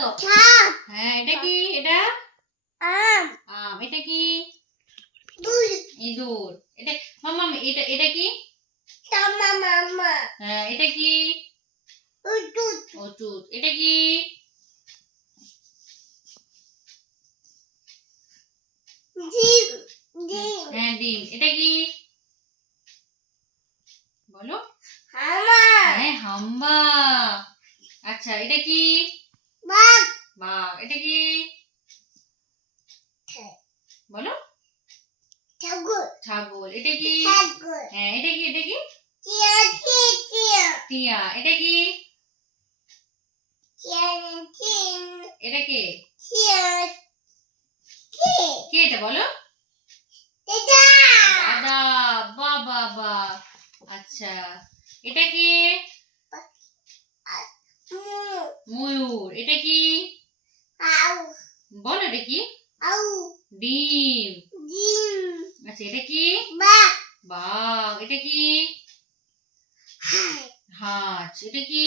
তো হ্যাঁ এটা কি এটা আম এটা কি ইঁদুর এটা মামা এটা এটা কি হ্যাঁ এটা কি অচুত এটা কি হ্যাঁ ডিম এটা কি বলো হ্যাঁ হাম্বা আচ্ছা এটা কি বাঘ এটা কি বলো ছাগল এটা কি হ্যাঁ এটা কি এটা কি টিয়া এটা কি এটা কে কে এটা বলো দাদা বাবা বা আচ্ছা এটা কি ময়ূর এটা কি বলো এটা কি ডিম আচ্ছা এটা কি বাঘ এটা কি হাঁস এটা কি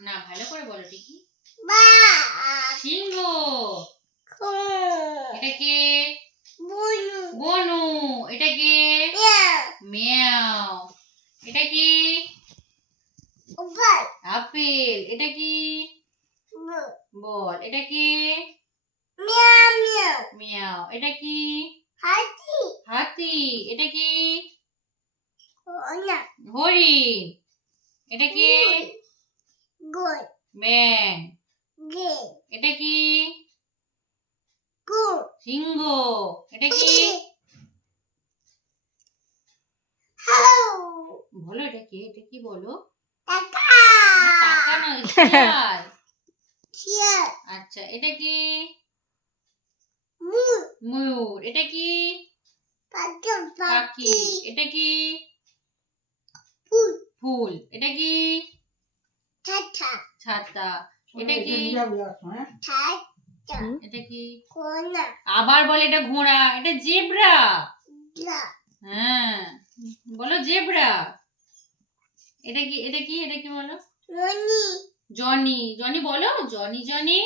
না ভালো করে বলো এটা কি সিংহ এটা কি বনু এটা কি মিয়াও এটা কি আপেল এটা কি বল এটা কি মিয়াও এটা কি হাতি এটা কি হরিণ এটা কি ব্যাং এটা কি সিংহ এটা কি বলো এটা কি বলো টাকা নয় শিয়াল আচ্ছা এটা কি ময়ূর এটা কি পাখি এটা কি ফুল এটা কি ছাতা এটা কি এটা কি আবার বলে এটা ঘোড়া এটা জেব্রা হ্যাঁ বলো জেব্রা এটা কি বলো জনি বলো জনি